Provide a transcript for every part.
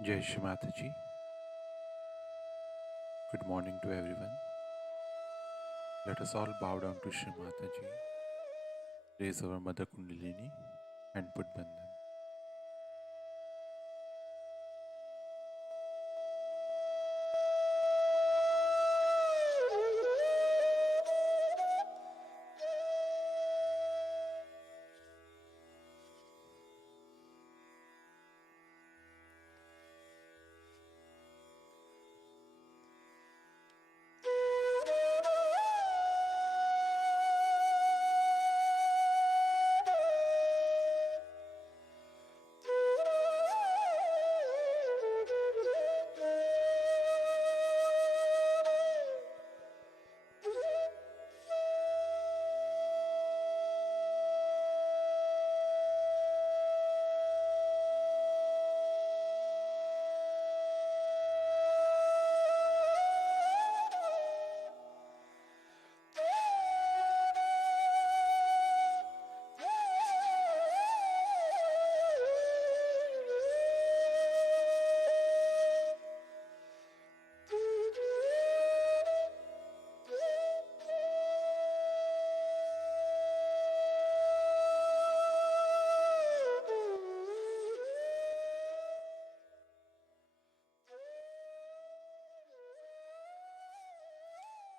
Jai Shri Mataji. Good morning to everyone. Let us all bow down to Shri Mataji, raise our Mother Kundalini, and put Bandhan.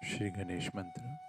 Shri Ganesh Mantra.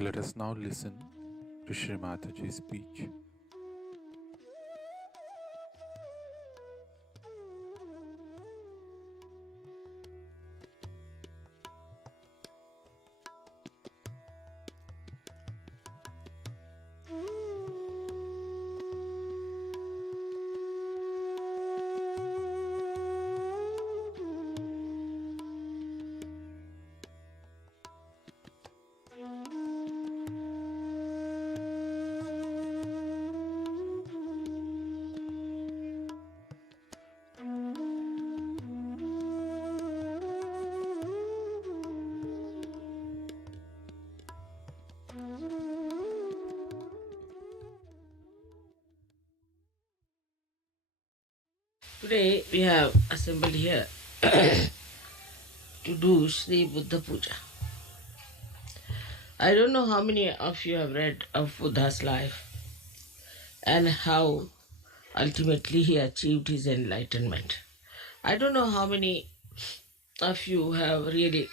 Let us now listen to Shri Mataji's speech. Today we have assembled here to do Sri Buddha Puja. I don't know how many of you have read of Buddha's life and how ultimately he achieved his enlightenment. I don't know how many of you have really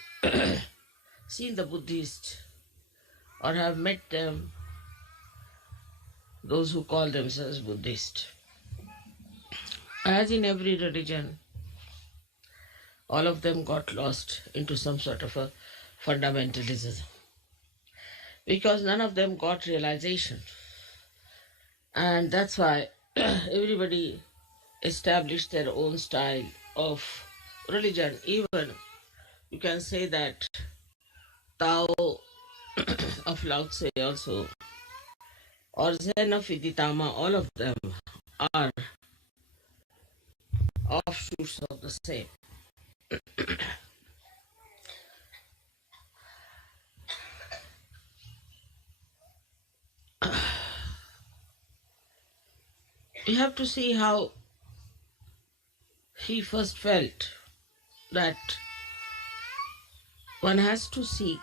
seen the Buddhists or have met them, those who call themselves Buddhist. As in every religion, all of them got lost into some sort of a fundamentalism because none of them got realization. And that's why everybody established their own style of religion. Even you can say that Tao of Lao Tse also, or Zen of Iditama, all of them are offshoots of the same. you have to see how he first felt that one has to seek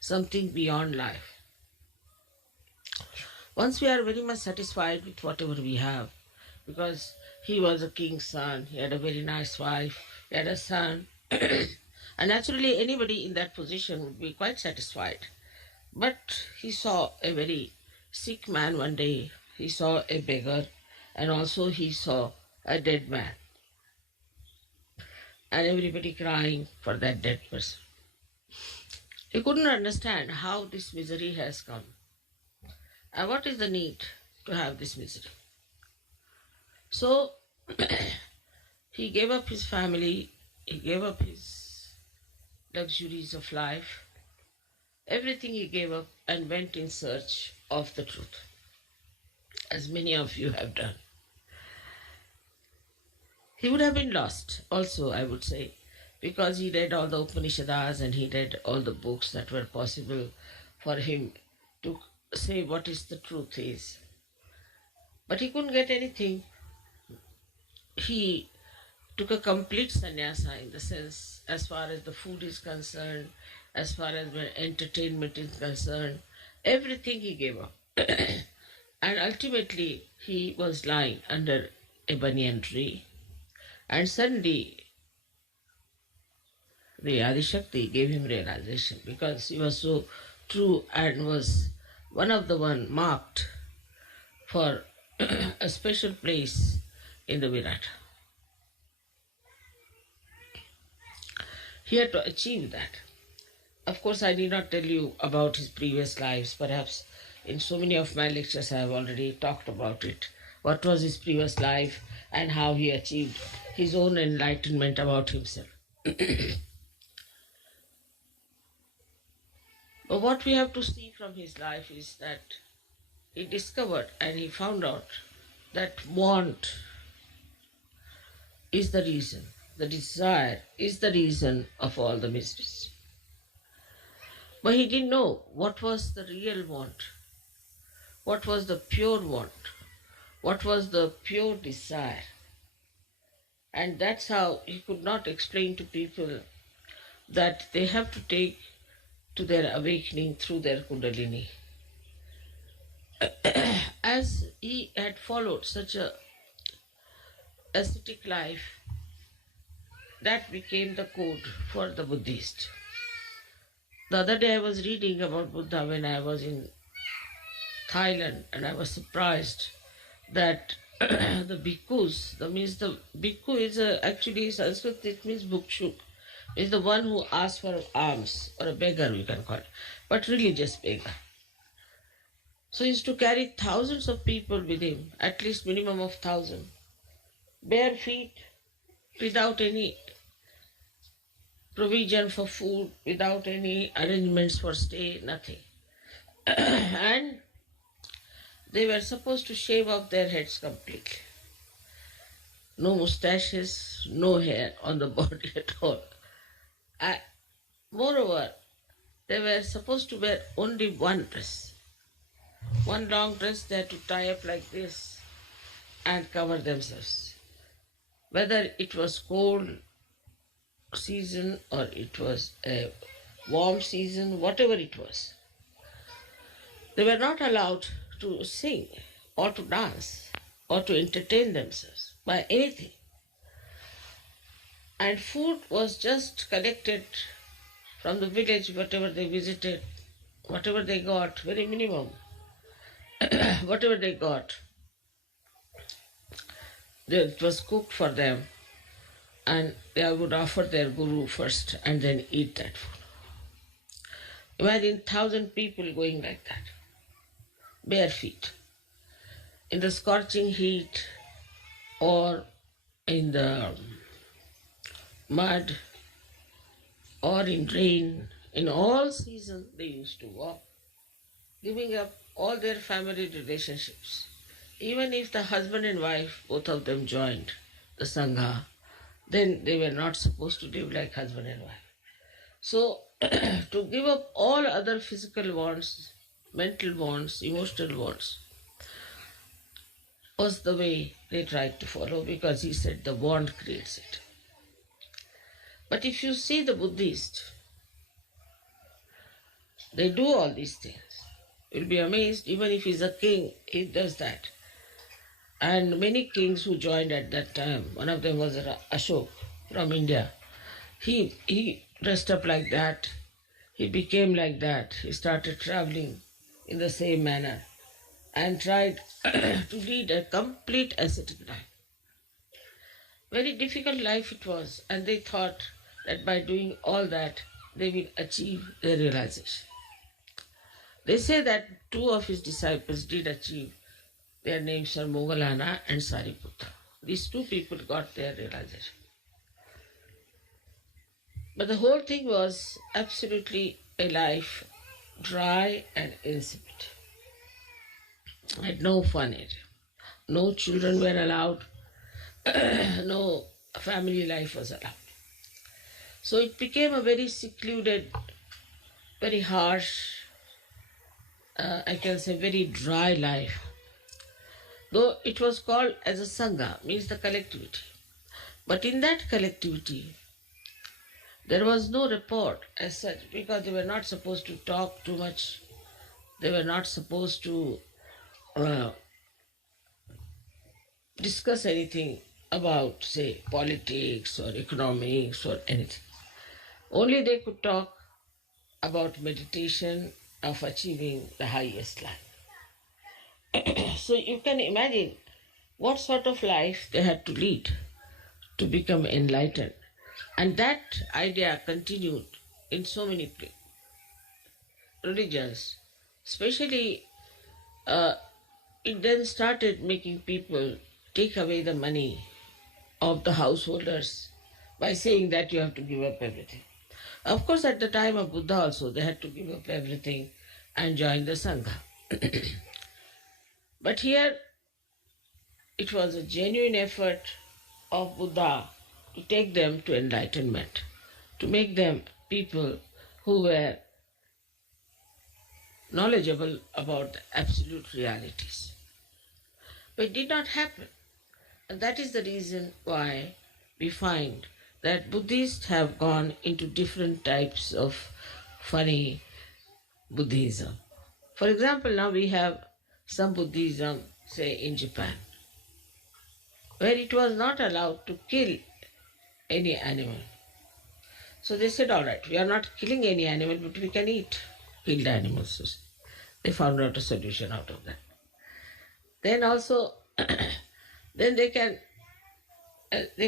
something beyond life. Once we are very much satisfied with whatever we have, because he was a king's son, he had a very nice wife, he had a son, and naturally anybody in that position would be quite satisfied. But he saw a very sick man one day, he saw a beggar, and also he saw a dead man, and everybody crying for that dead person. He couldn't understand how this misery has come. And what is the need to have this misery? So he gave up his family, he gave up his luxuries of life, everything he gave up and went in search of the truth, as many of you have done. He would have been lost also, I would say, because he read all the Upanishads and he read all the books that were possible for him to say what is the truth is. But he couldn't get anything. He took a complete sannyasa in the sense, as far as the food is concerned, as far as entertainment is concerned, everything he gave up. And ultimately he was lying under a banyan tree, and suddenly the Adishakti gave him realization, because he was so true and was one of the one marked for a special place in the Virata. He had to achieve that. Of course, I need not tell you about his previous lives. Perhaps in so many of my lectures I have already talked about it. What was his previous life and how he achieved his own enlightenment about himself. But what we have to see from his life is that he discovered and he found out that want is the reason, the desire is the reason of all the miseries. But he didn't know what was the real want, what was the pure want, what was the pure desire. And that's how he could not explain to people that they have to take to their awakening through their Kundalini. As he had followed such a ascetic life, that became the code for the Buddhist. The other day I was reading about Buddha when I was in Thailand, and I was surprised that the bhikkhus, that means the bhikkhu is actually Sanskrit, it means bhukshuk, is the one who asks for alms, or a beggar we can call it, but religious beggar. So he used to carry thousands of people with him, at least minimum of 1,000, bare feet, without any provision for food, without any arrangements for stay, nothing. And they were supposed to shave off their heads completely. No mustaches, no hair on the body at all. Moreover, they were supposed to wear only one dress. One long dress they had to tie up like this and cover themselves. Whether it was cold season or it was a warm season, whatever it was, they were not allowed to sing or to dance or to entertain themselves by anything. And food was just collected from the village, whatever they visited, whatever they got, very minimum, whatever they got, it was cooked for them, and they would offer their guru first and then eat that food. Imagine 1,000 people going like that, bare feet, in the scorching heat or in the mud or in rain. In all seasons they used to walk, giving up all their family relationships. Even if the husband and wife, both of them joined the Sangha, then they were not supposed to live like husband and wife. So to give up all other physical wants, mental wants, emotional wants, was the way they tried to follow because he said the bond creates it. But if you see the Buddhists, they do all these things. You'll be amazed, even if he's a king, he does that. And many kings who joined at that time, one of them was Ashok from India. He dressed up like that. He became like that. He started traveling in the same manner and tried to lead a complete ascetic life. Very difficult life it was, and they thought that by doing all that, they will achieve their realization. They say that two of his disciples did achieve. Their names are Moggallana and Sariputta. These two people got their realization. But the whole thing was absolutely a life dry and insipid. Had no fun in it. No children were allowed. No family life was allowed. So it became a very secluded, very harsh, I can say very dry life. Though it was called as a Sangha, means the collectivity. But in that collectivity, there was no report as such because they were not supposed to talk too much. They were not supposed to discuss anything about, say, politics or economics or anything. Only they could talk about meditation of achieving the highest life. So you can imagine what sort of life they had to lead to become enlightened. And that idea continued in so many religions. Especially, it then started making people take away the money of the householders by saying that you have to give up everything. Of course, at the time of Buddha also, they had to give up everything and join the Sangha. But here, it was a genuine effort of Buddha to take them to enlightenment, to make them people who were knowledgeable about the absolute realities. But it did not happen. And that is the reason why we find that Buddhists have gone into different types of funny Buddhism. For example, now we have some Buddhism, say in Japan, where it was not allowed to kill any animal. So they said, all right, we are not killing any animal, but we can eat killed animals. So they found out a solution out of that. Then also, then they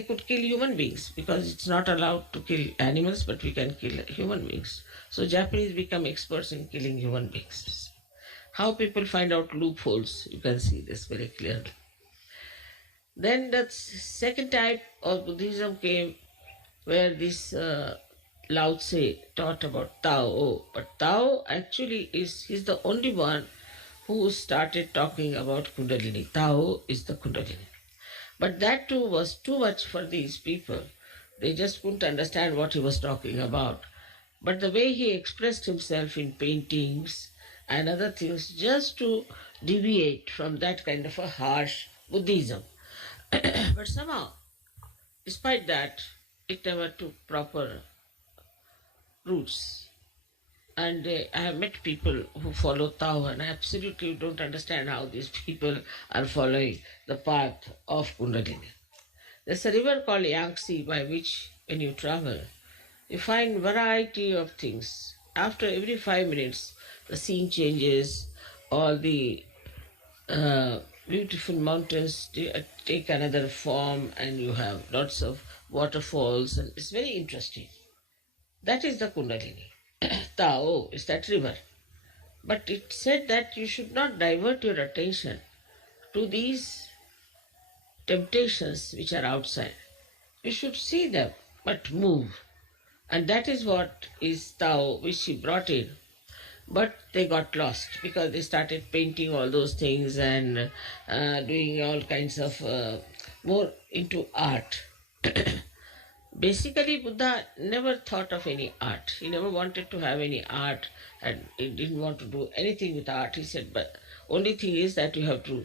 could kill human beings because it's not allowed to kill animals, but we can kill human beings. So Japanese become experts in killing human beings. How people find out loopholes, you can see this very clearly. Then the second type of Buddhism came where this Lao Tse taught about Tao. But Tao actually he's the only one who started talking about Kundalini. Tao is the Kundalini. But that too was too much for these people. They just couldn't understand what he was talking about. But the way he expressed himself in paintings and other things, just to deviate from that kind of a harsh Buddhism. But somehow, despite that, it never took proper roots. And I have met people who follow Tao, and I absolutely don't understand how these people are following the path of Kundalini. There's a river called Yangtze by which, when you travel, you find variety of things. After every 5 minutes, the scene changes, all the beautiful mountains take another form, and you have lots of waterfalls, and it's very interesting. That is the Kundalini. Tao is that river. But it said that you should not divert your attention to these temptations which are outside. You should see them, but move. And that is what is Tao, which she brought in. But they got lost because they started painting all those things and doing all kinds of more into art. Basically, Buddha never thought of any art. He never wanted to have any art, and he didn't want to do anything with art. He said, but only thing is that you have to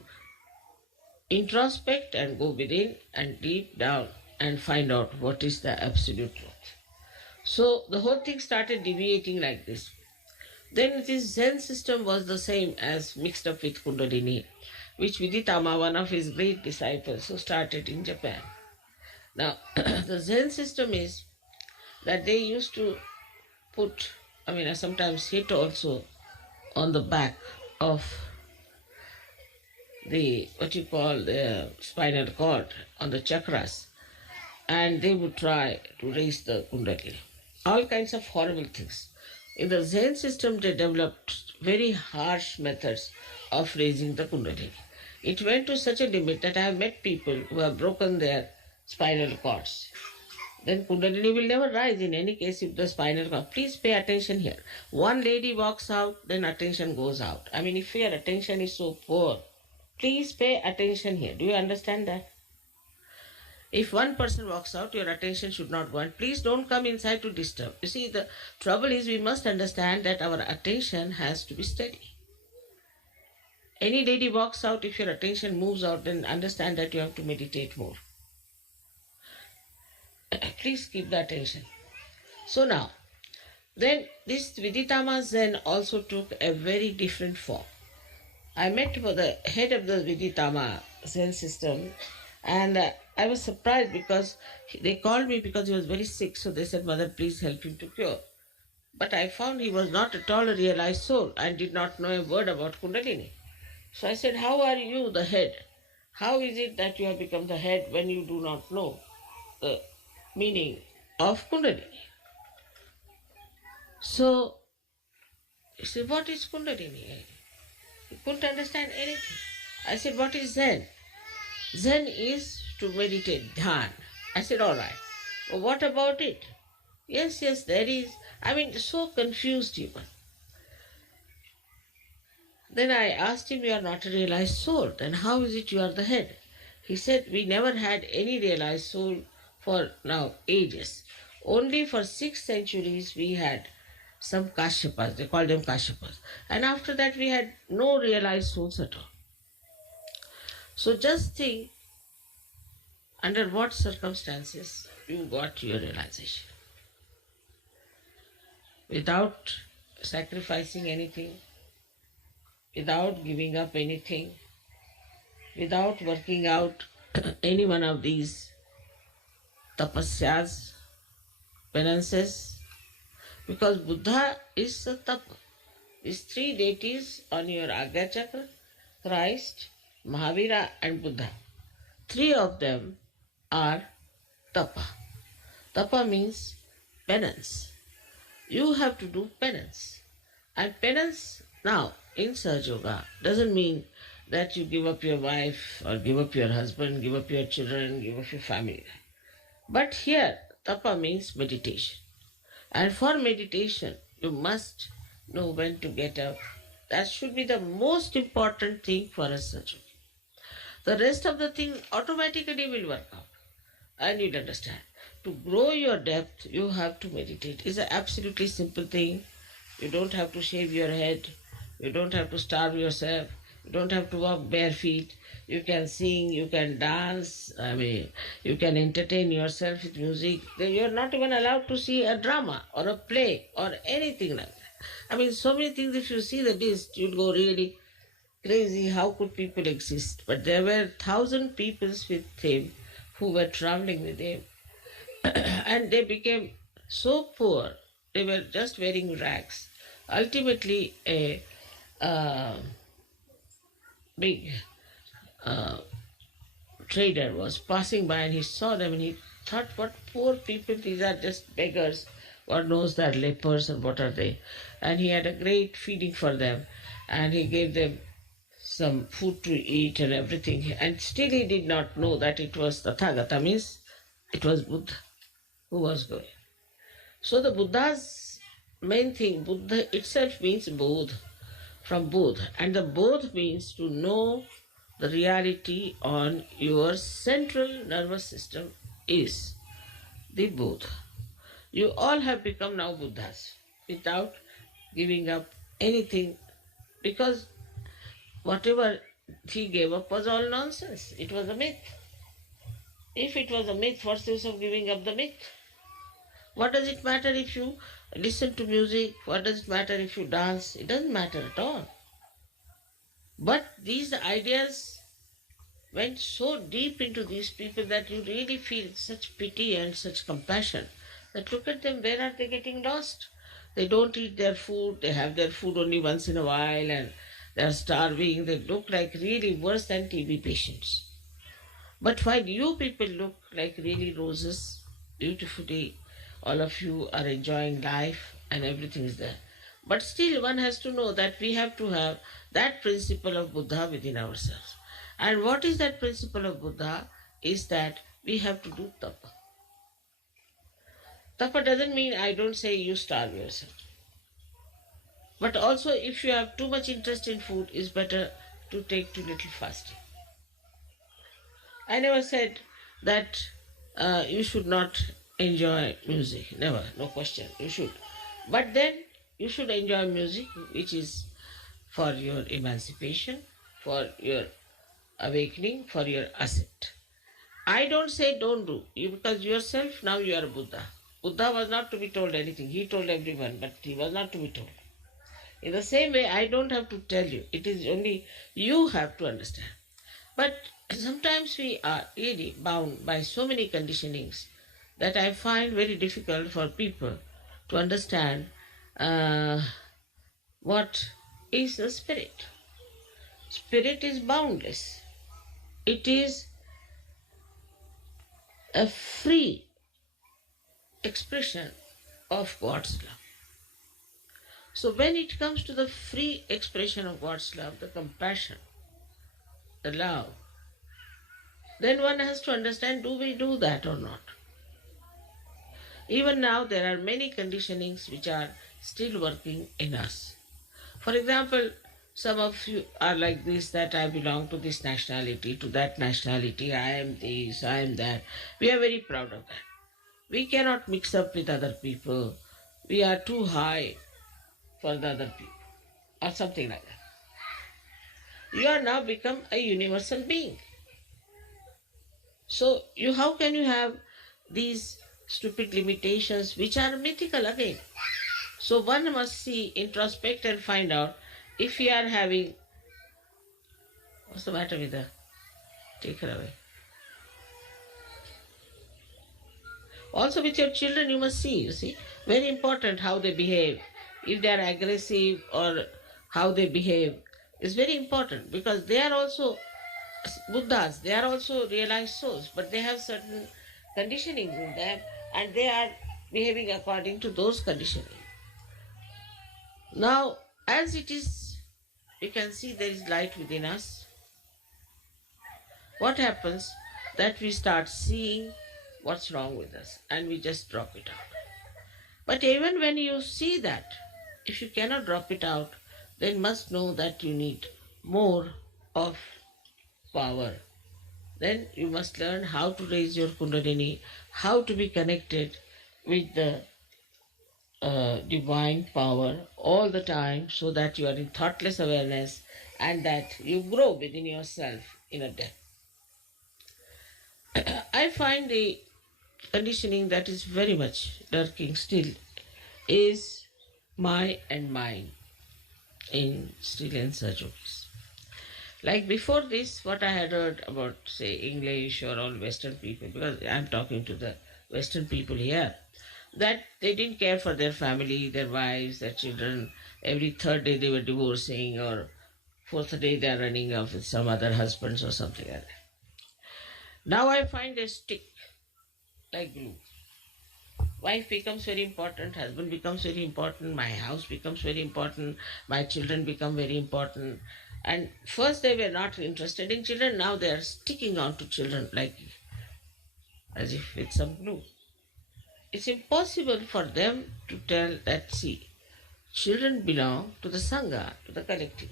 introspect and go within and deep down and find out what is the absolute truth. So the whole thing started deviating like this. Then this Zen system was the same as mixed up with Kundalini, which Viditama, one of his great disciples, who started in Japan. Now, the Zen system is that they used to put, I sometimes hit also on the back of the, what you call the spinal cord, on the chakras, and they would try to raise the Kundalini. All kinds of horrible things. In the Zen system, they developed very harsh methods of raising the Kundalini. It went to such a limit that I have met people who have broken their spinal cords. Then Kundalini will never rise in any case if the spinal cord. Please pay attention here. One lady walks out, then attention goes out. If your attention is so poor, please pay attention here. Do you understand that? If one person walks out, your attention should not go. And please don't come inside to disturb. You see, the trouble is we must understand that our attention has to be steady. Any lady walks out, if your attention moves out, then understand that you have to meditate more. Please keep the attention. So now, then this Viditama Zen also took a very different form. I met the head of the Viditama Zen system, and I was surprised because they called me because he was very sick. So they said, Mother, please help him to cure. But I found he was not at all a realized soul and did not know a word about Kundalini. So I said, how are you the head? How is it that you have become the head when you do not know the meaning of Kundalini? So he said, what is Kundalini? He couldn't understand anything. I said, what is Zen? Zen is to meditate, dhyan. I said, all right. Well, what about it? Yes, there is. So confused even. Then I asked him, you are not a realized soul. Then how is it you are the head? He said, we never had any realized soul for now ages. Only for 6 centuries we had some Kashyapas, they called them Kashyapas. And after that we had no realized souls at all. So just think under what circumstances you got your realization. Without sacrificing anything, without giving up anything, without working out any one of these tapasyas, penances, because Buddha is a tapa. These 3 deities on your Agya Chakra, Christ, Mahavira and Buddha, 3 of them are tapa. Tapa means penance. You have to do penance. And penance now in Sahaja Yoga doesn't mean that you give up your wife or give up your husband, give up your children, give up your family. But here tapa means meditation. And for meditation you must know when to get up. That should be the most important thing for a Sahaja Yogi. The rest of the thing automatically will work out. And you'll understand. To grow your depth, you have to meditate. It's an absolutely simple thing. You don't have to shave your head. You don't have to starve yourself. You don't have to walk bare feet. You can sing, you can dance. You can entertain yourself with music. You're not even allowed to see a drama or a play or anything like that. So many things. If you see the list, you'll go really crazy. How could people exist? But there were 1,000 people with him who were traveling with him. And they became so poor, they were just wearing rags. Ultimately, a big trader was passing by and he saw them and he thought, what poor people, these are just beggars. God knows they're lepers and what are they. And he had a great feeding for them and he gave them some food to eat and everything. And still he did not know that it was Tathagata, means it was Buddha who was going. So the Buddha's main thing, Buddha itself means Bodh, from Bodh. And the Bodh means to know the reality on your central nervous system is the Bodh. You all have become now Buddhas without giving up anything, because whatever he gave up was all nonsense. It was a myth. If it was a myth, what's the use of giving up the myth? What does it matter if you listen to music? What does it matter if you dance? It doesn't matter at all. But these ideas went so deep into these people that you really feel such pity and such compassion. That look at them, where are they getting lost? They don't eat their food, they have their food only once in a while, and they are starving. They look like really worse than TB patients. But while you people look like really roses, beautifully, all of you are enjoying life and everything is there. But still, one has to know that we have to have that principle of Buddha within ourselves. And what is that principle of Buddha? Is that we have to do tapa. Tapa doesn't mean I don't say you starve yourself. But also, if you have too much interest in food, it's better to take too little fasting. I never said that you should not enjoy music. Never, no question. You should. But then you should enjoy music which is for your emancipation, for your awakening, for your ascent. I don't say don't do, because yourself now you are a Buddha. Buddha was not to be told anything. He told everyone, but he was not to be told. In the same way, I don't have to tell you. It is only you have to understand. But sometimes we are really bound by so many conditionings that I find very difficult for people to understand what is the spirit. Spirit is boundless. It is a free expression of God's love. So when it comes to the free expression of God's love, the compassion, the love, then one has to understand, do we do that or not? Even now there are many conditionings which are still working in us. For example, some of you are like this, that I belong to this nationality, to that nationality, I am this, I am that. We are very proud of that. We cannot mix up with other people. We are too high for the other people, or something like that. You are now become a universal being. So how can you have these stupid limitations which are mythical again? So one must see, introspect and find out if we are having, what's the matter with her? Take her away. Also with your children you must see, very important how they behave. If they are aggressive or how they behave is very important, because they are also Buddhas, they are also realized souls, but they have certain conditionings in them and they are behaving according to those conditionings. Now, as it is, we can see there is light within us. What happens? That we start seeing what's wrong with us and we just drop it out. But even when you see that, if you cannot drop it out, then must know that you need more of power. Then you must learn how to raise your Kundalini, how to be connected with the divine power all the time, so that you are in thoughtless awareness and that you grow within yourself in a depth. I find the conditioning that is very much lurking still is my and mine in Sri Lanka jokes. Like before this, what I had heard about, say, English or all Western people, because I'm talking to the Western people here, that they didn't care for their family, their wives, their children. Every third day they were divorcing, or fourth day they are running off with some other husbands or something like that. Now I find they stick like glue. Wife becomes very important, husband becomes very important, my house becomes very important, my children become very important. And first they were not interested in children, now they are sticking on to children like as if with some glue. It's impossible for them to tell that, see, children belong to the Sangha, to the collective.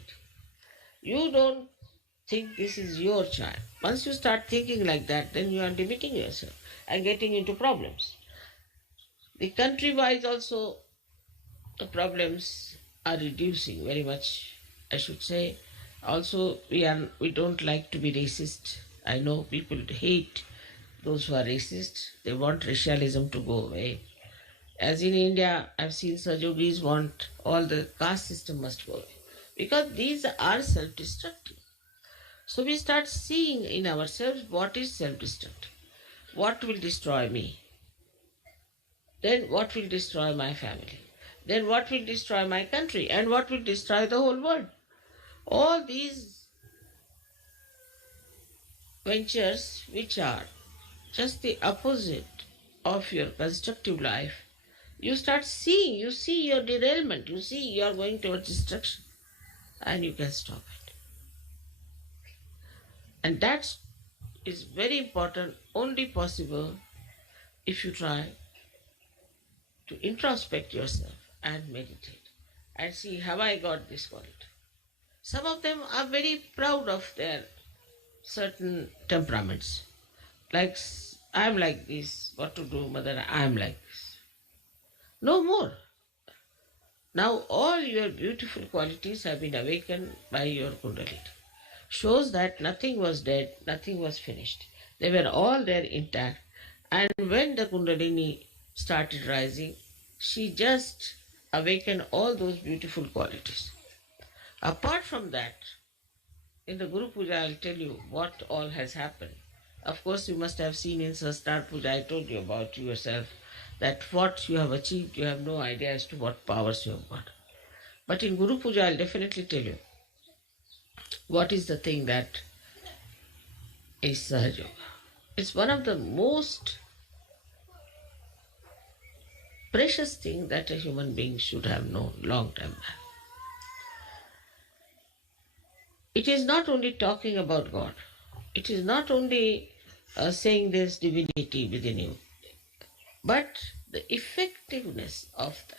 You don't think this is your child. Once you start thinking like that, then you are limiting yourself and getting into problems. The country-wise also, the problems are reducing very much, I should say, Also, we don't like to be racist. I know people hate those who are racist. They want racialism to go away. As in India, I've seen Sajogis want all the caste system must go away. Because these are self-destructive. So we start seeing in ourselves what is self-destructive. What will destroy me? Then what will destroy my family? Then what will destroy my country? And what will destroy the whole world? All these ventures which are just the opposite of your constructive life, you start seeing, you see your derailment, you see you are going towards destruction, and you can stop it. And that is very important, only possible if you try to introspect yourself and meditate and see, have I got this quality? Some of them are very proud of their certain temperaments. Like, I'm like this, what to do, mother, I'm like this. No more. Now all your beautiful qualities have been awakened by your Kundalini. Shows that nothing was dead, nothing was finished. They were all there intact. And when the Kundalini started rising, she just awakened all those beautiful qualities. Apart from that, in the Guru Puja, I'll tell you what all has happened. Of course, you must have seen in Sastar Puja, I told you about yourself, that what you have achieved, you have no idea as to what powers you have got. But in Guru Puja, I'll definitely tell you what is the thing that is Sahaja Yoga. It's one of the most precious thing that a human being should have known long time back. It is not only talking about God. It is not only saying there's divinity within you, but the effectiveness of that.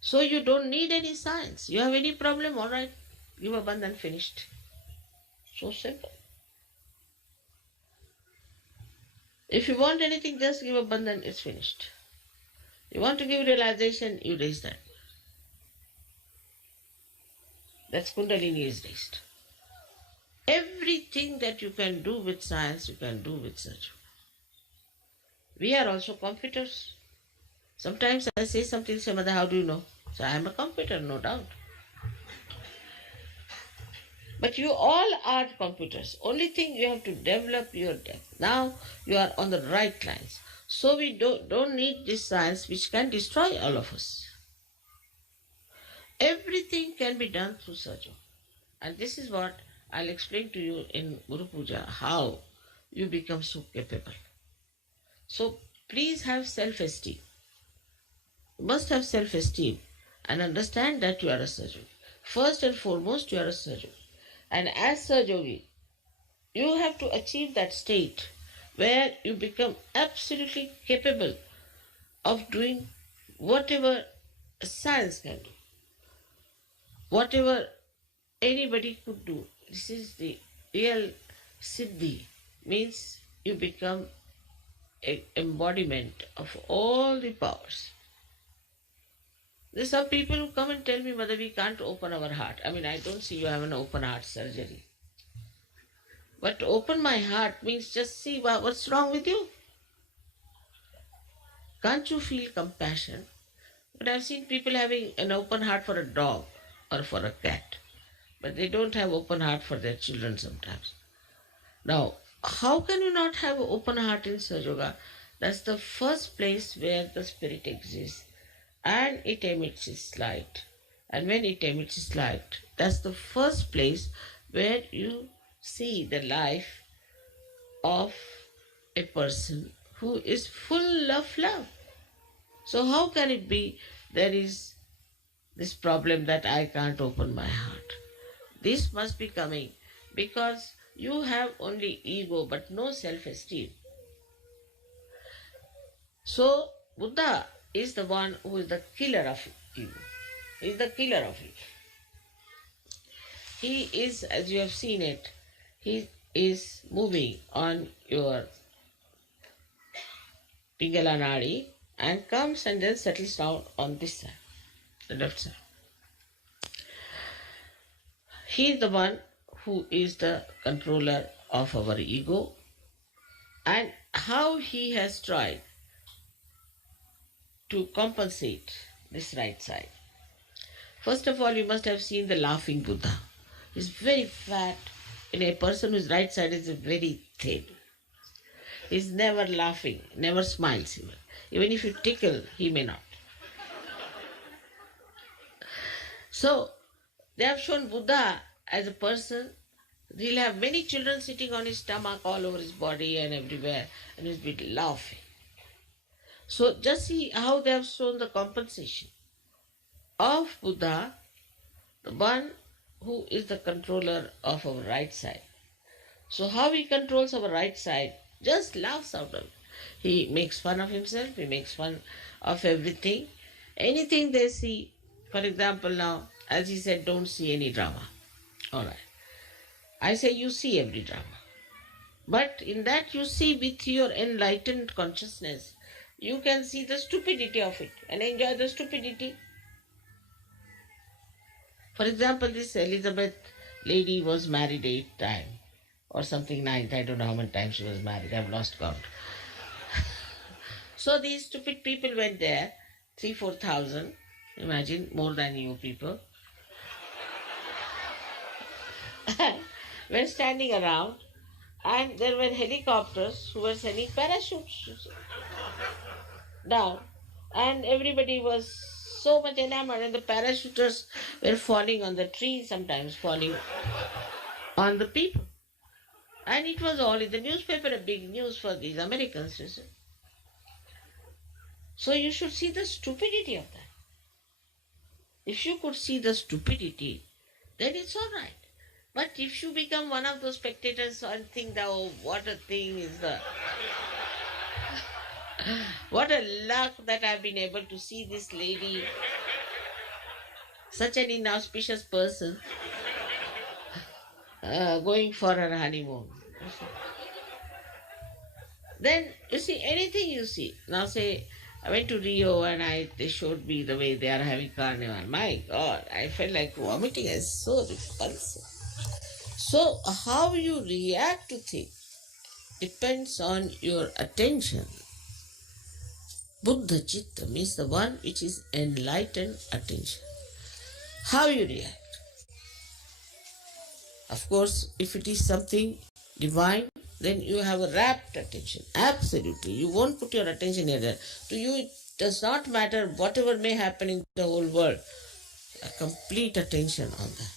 So you don't need any science. You have any problem, all right, give a bandhan, finished. So simple. If you want anything, just give a bandhan, it's finished. You want to give realization, you raise that. That's Kundalini is raised. Everything that you can do with science, you can do with Sahaja. We are also computers. Sometimes I say something, say, Mother, how do you know? So I am a computer, no doubt. But you all are computers. Only thing you have to develop your depth. Now you are on the right lines. So we don't need this science which can destroy all of us. Everything can be done through Sahaja. And this is what I'll explain to you in Guru Puja, how you become so capable. So please have self-esteem. You must have self-esteem and understand that you are a Sahaja. First and foremost, you are a Sahaja. And as Sahaja, you have to achieve that state where you become absolutely capable of doing whatever science can do, whatever anybody could do. This is the real Siddhi, means you become an embodiment of all the powers. There's some people who come and tell me, Mother, we can't open our heart. I mean, I don't see you have an open heart surgery. But to open my heart means just see what's wrong with you. Can't you feel compassion? But I've seen people having an open heart for a dog or for a cat, but they don't have open heart for their children sometimes. Now, how can you not have an open heart in Sahaja Yoga? That's the first place where the spirit exists, and it emits its light. And when it emits its light, that's the first place where you see the life of a person who is full of love. So how can it be there is this problem that I can't open my heart? This must be coming because you have only ego but no self-esteem. So Buddha is the one who is the killer of ego. He is the killer of ego. He is, as you have seen it, he is moving on your Pingala Nadi and comes and then settles down on this side, the left side. He is the one who is the controller of our ego, and how he has tried to compensate this right side. First of all, you must have seen the laughing Buddha. He's very fat, and a person whose right side is very thin. He's never laughing, never smiles even. Even if you tickle, he may not. So, they have shown Buddha as a person. He'll have many children sitting on his stomach all over his body and everywhere, and he'll be laughing. So, just see how they have shown the compensation of Buddha, the one who is the controller of our right side. So, how he controls our right side, just laughs out of it. He makes fun of himself, he makes fun of everything. Anything they see, for example, now, as he said, don't see any drama. All right. I say you see every drama. But in that you see with your enlightened consciousness, you can see the stupidity of it and enjoy the stupidity. For example, this Elizabeth lady was married 8 times or something, 9th. I don't know how many times she was married. I've lost count. So these stupid people went there, 3,000-4,000. Imagine, more than you people. Were standing around, and there were helicopters who were sending parachutes down, and everybody was so much enamored, and the parachuters were falling on the trees, sometimes falling on the people. And it was all in the newspaper, a big news for these Americans, you see. So you should see the stupidity of that. If you could see the stupidity, then it's all right. But if you become one of those spectators and think that, oh, what a thing is the... what a luck that I've been able to see this lady, such an inauspicious person, going for her honeymoon. Then, you see, anything you see. Now say, I went to Rio and they showed me the way they are having carnival. My God, I felt like vomiting. It's so repulsive. So, how you react to things depends on your attention. Buddha Chitta means the one which is enlightened attention. How you react. Of course, if it is something divine, then you have a rapt attention. Absolutely. You won't put your attention here. To you, it does not matter whatever may happen in the whole world. A complete attention on that.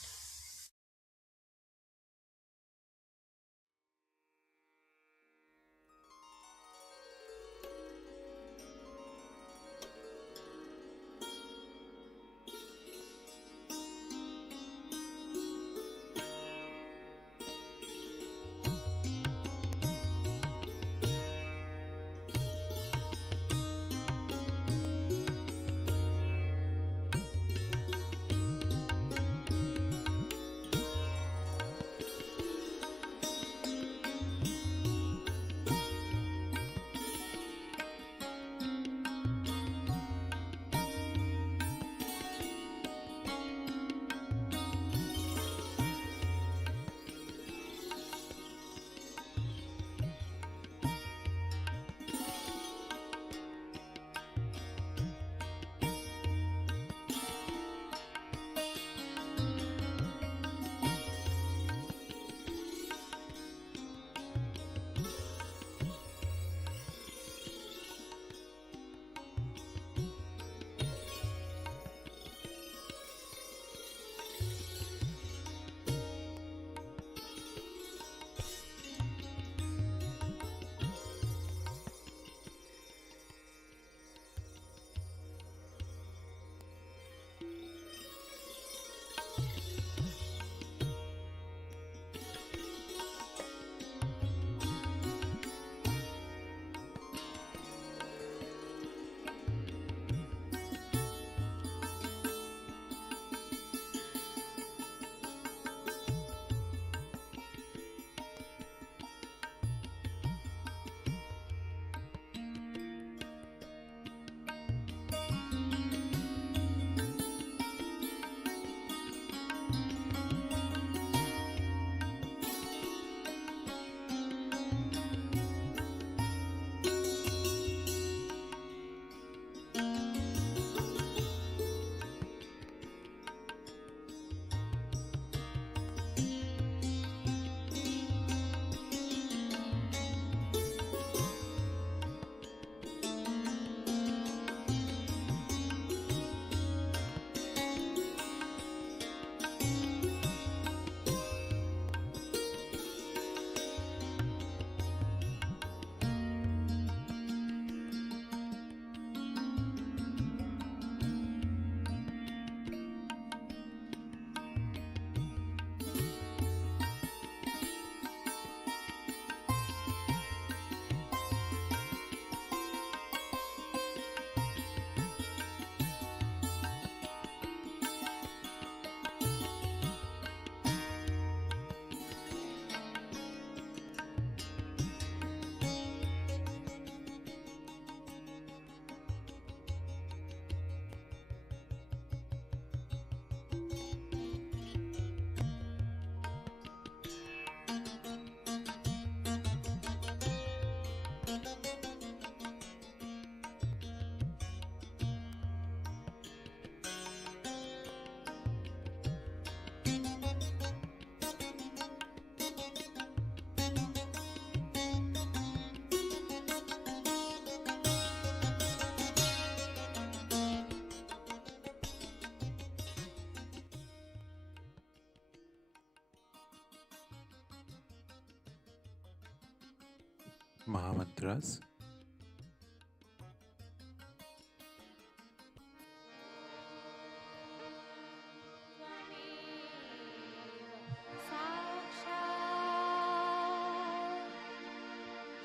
Mahamantras.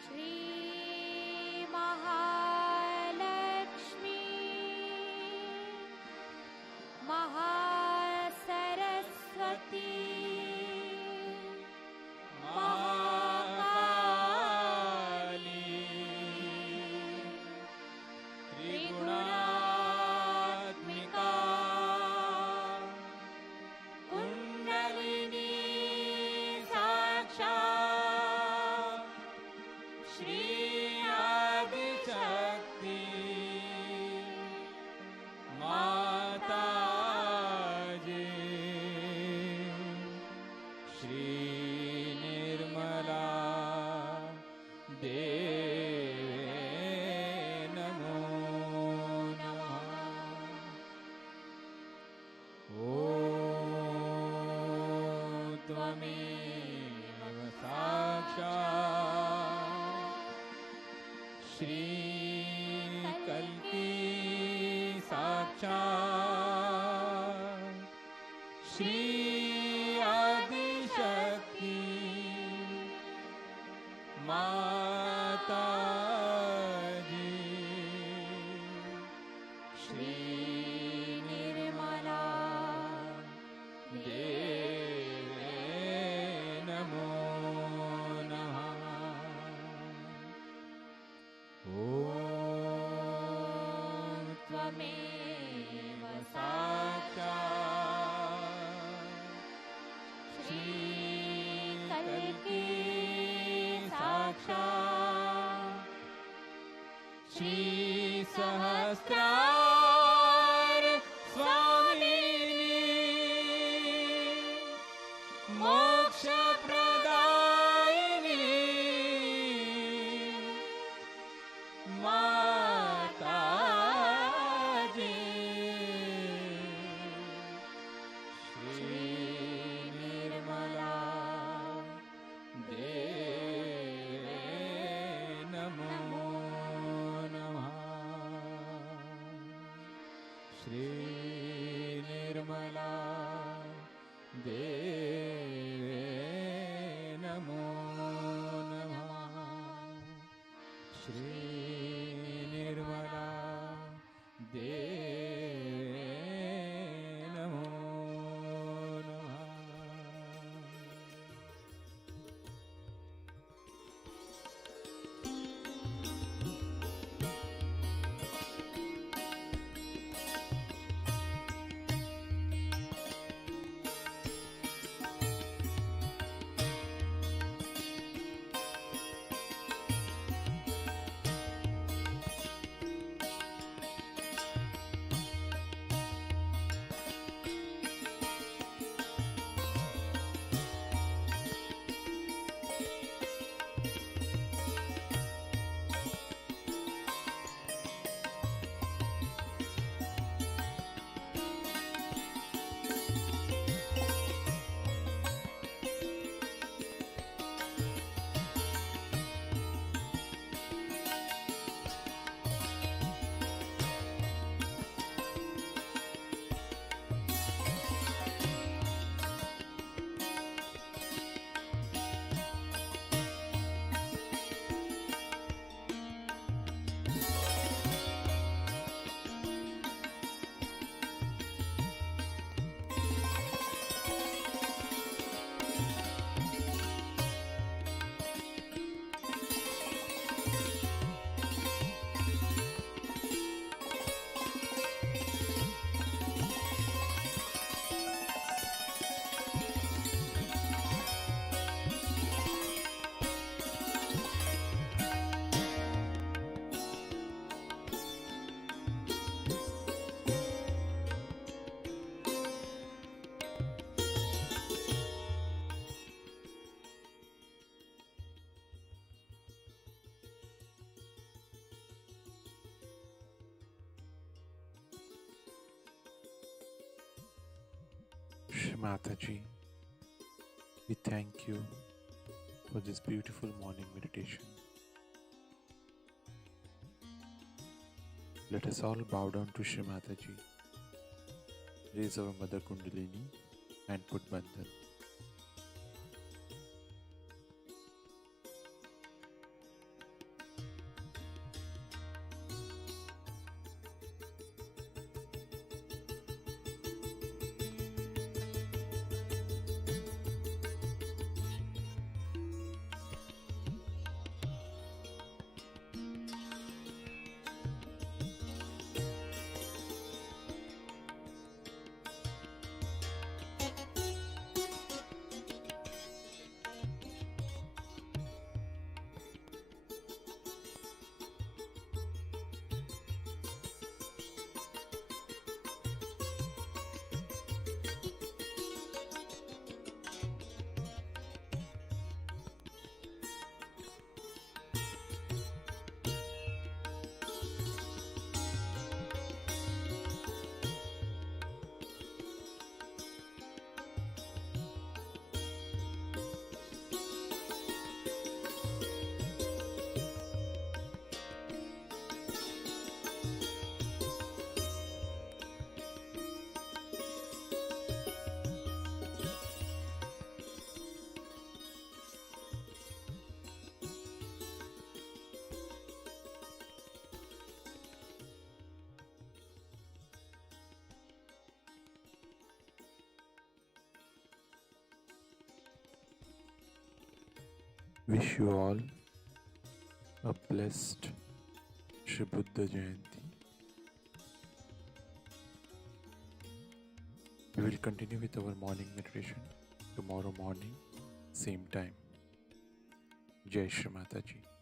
Shri Mahalakshmi Mahasaraswati Mahakali त्रिगुणात्मिका kundalini साक्षात् श्री आदिशक्ति माताजी श्री निर्मला देवे नमो नमः। ॐ त्वमेव साक्षात् श्री कल्की साक्षात् श्री आदिशक्ति माताजी श्री निर्मला देवे नमो नमः। ॐ त्वमेव साक्षात् श्री कल्की साक्षात् श्री सहस्रार स्वामिनी मोक्षप्रदायिनी माताजी श्री निर्मला देवे नमो नमः। श्री निर्मला देवे नमो नमः। श्री निर्मला देवे नमो नमः। Shri Mataji, we thank you for this beautiful morning meditation. Let us all bow down to Shri Mataji, raise our Mother Kundalini and put Bandhan. Wish you all a blessed Shri Buddha Jayanti. We will continue with our morning meditation tomorrow morning, same time. Jai Shri Mataji.